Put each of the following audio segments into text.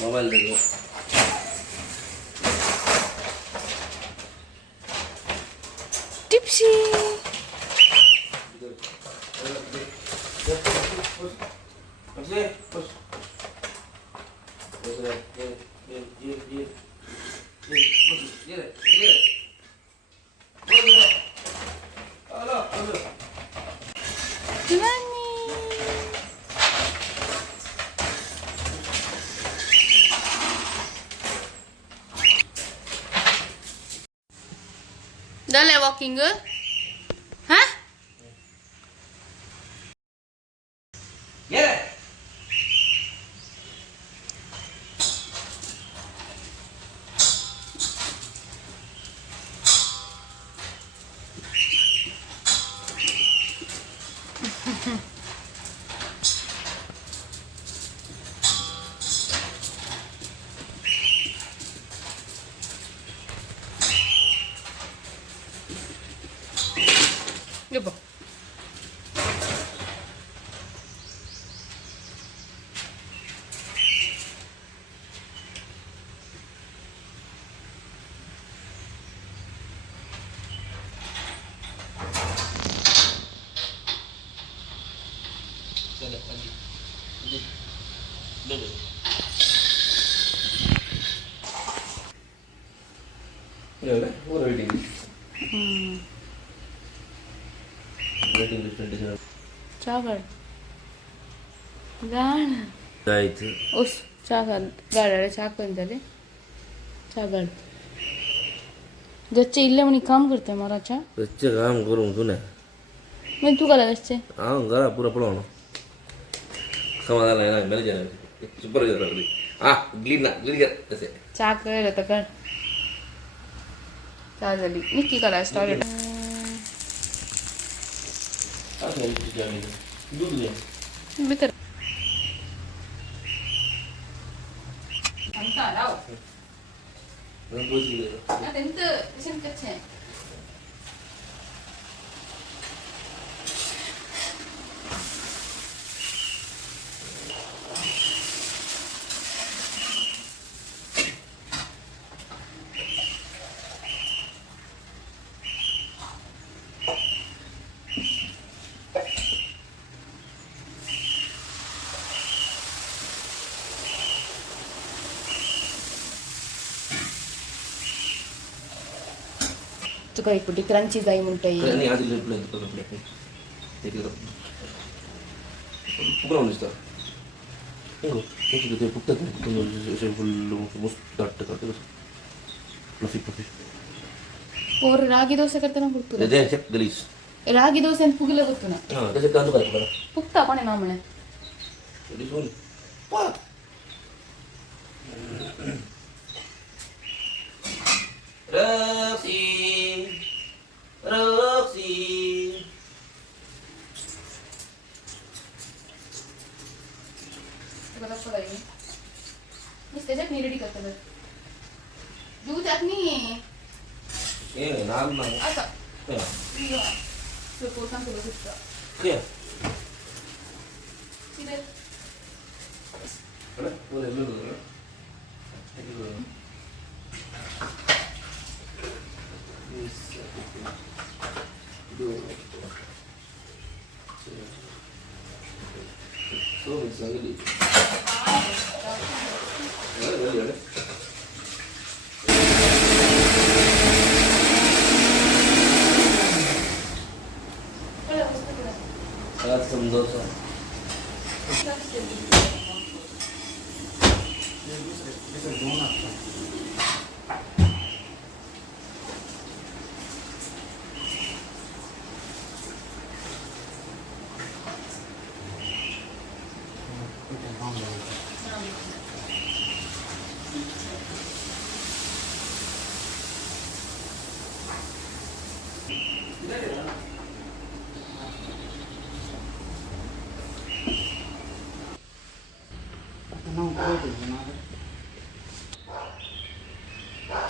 Mobile देखो tipsy झालंय walking हा ये बघ चागड गाण जायचं ओस चागड गाड्याला चाकण झाले चागड ज्याचे इल्ले म्हणे काम करते मराच्या त्याचे काम करून तू नाही मग तू करा त्याचे हाँ गला पूरा पड़ाओ समाधान है ना मेरे जाने सुपर कर रही हाँ ग्लीन कर ऐसे चाकड आता कर चा झाली निक्की करा स्टार्ट दूध ले बितर मैं बोझ ले अत्यंत शंकच आहे तुका एक कुठे क्रंची जाई म्हणता येईल नहीं आज ले प्ले तो प्ले एक तो पूरा होने स्टार इंगो कुछ तो पुट्टा तो से फुल मस्त डाट करते बस फ्लफी पोर रागी दोसे करताना पुगतो दे चेक गलीस रागी दोसे आणि पुगलं होतो ना हां त्याचे कांदो काय बरं पुगता कोणी ना म्हणे गलीस होऊन पा रसी रसी तुला कसं पाहिजे मी त्याच्यात रेडी करतो दूध चटणी ये नाम ना आता क्या तो पोटान तुला सुचता क्या तिथे अरे बोले लो So it's ugly. That's some dosa.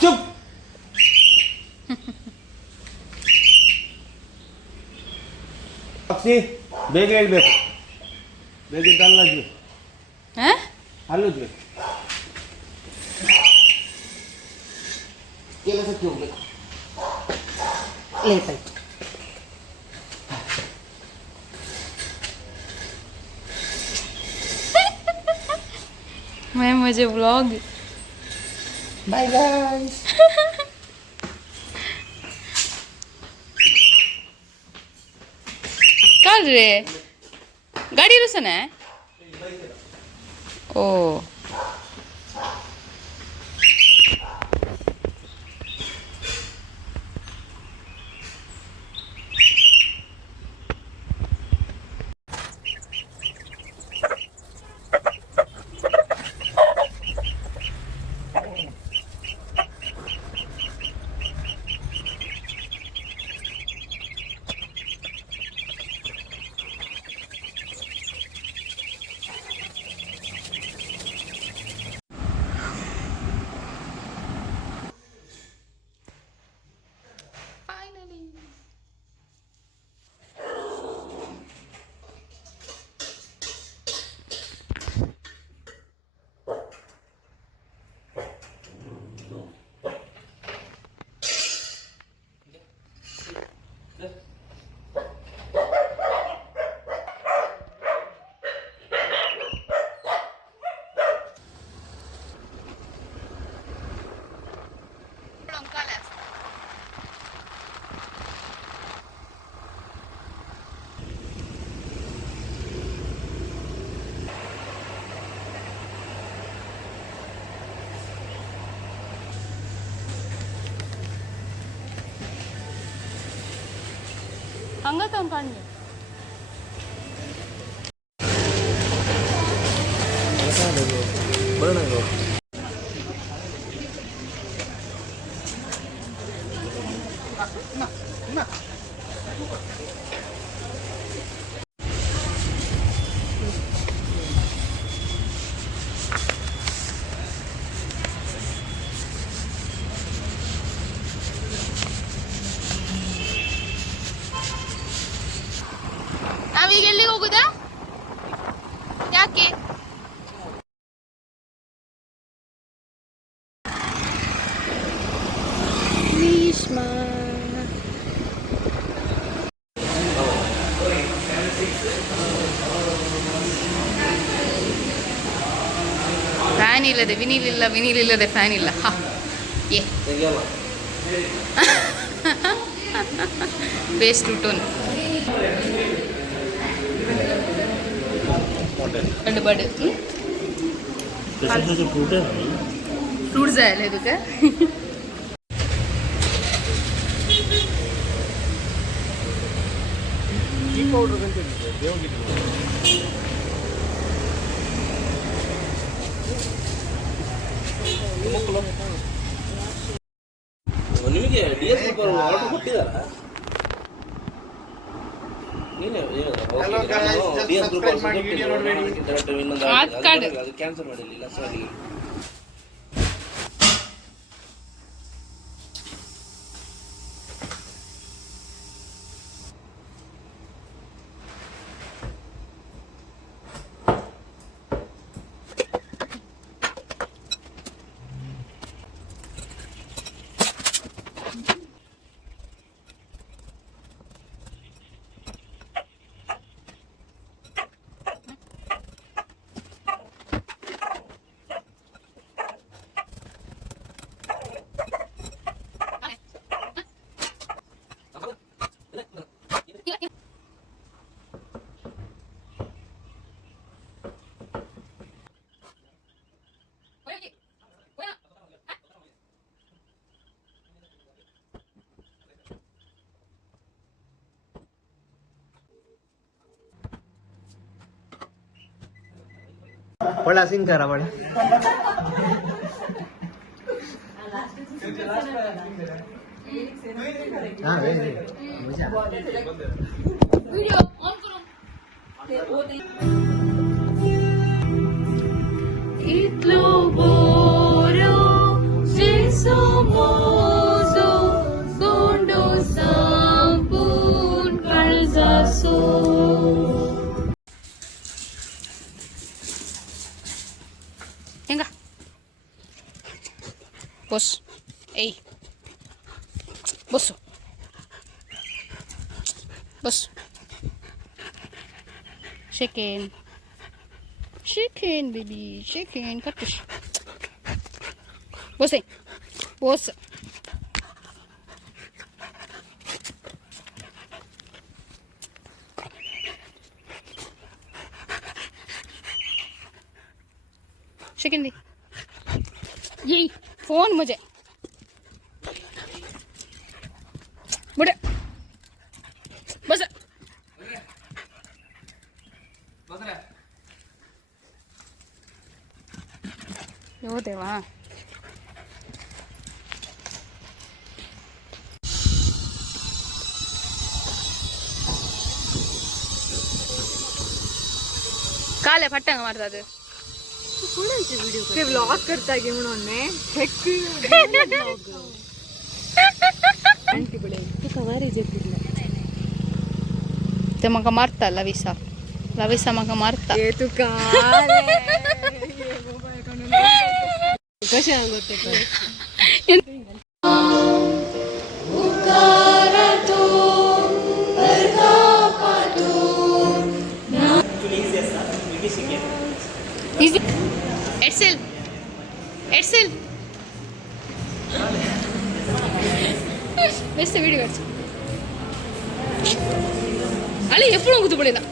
चुप अक्षी बेग एक बेग ಬೇಕಿದ್ದ ಅಲ್ಲಜ್ವಿ ಅಲ್ಲಜ್ವಿ ಕೆಲಸಕ್ಕೆ ಹೋಗ್ಬೇಕು ಲೇಟ್ ಆಯ್ತು. मैं मुझे व्लॉग बाय गाइस. कर रे गाड़ी रुसन है ओ ಹಂಗ ತಗೊಂಡು ನಾವೀಗ ಎಲ್ಲಿಗೆ ಹೋಗುದಾ ಯಾಕೆ ಭೀಷ್ಮ ಫ್ಯಾನ್ ಇಲ್ಲದೆ ವಿನಿಲ್ ಇಲ್ಲ ವಿನಿಲ್ ಇಲ್ಲದೆ ಫ್ಯಾನ್ ಇಲ್ಲ ಹಾ ಏ ಬೇಸ್ಟ್ ಟೂನ್ बड़ बड़ फ्रूट जायला आहे तुका ನಿಮಗೆ DS ಆರ್ಡರ್ ಕೊಟ್ಟಿದ್ದಾರಾ? Hello guys, just subscribe my video already. ಅದು ಕ್ಯಾನ್ಸಲ್ ಮಾಡಿಲ್ಲ ಸಾರಿ. बड़ा सीन करा बड़ा हाँ वीडियो ऑन करो इतलो बोरो जेसो मोजो गोंडो संपून काळजासो बस ए बस बस chicken chicken baby chicken cut बस ए बस चिकन दी यही फोन मुझे बुढ़े बस यो देवा काले फट्टंग मारता थे ते व्लॉग करता गे म्हणून आंटी बडे तू कवारी जेतिला ते म्हाका मारता लविसा म्हाका मारता ए तू का कशें आंगोते कर ఎడ్సెల్ వేస్తే వీడియో అలా ఎప్పుడు గుర్తుపడేదా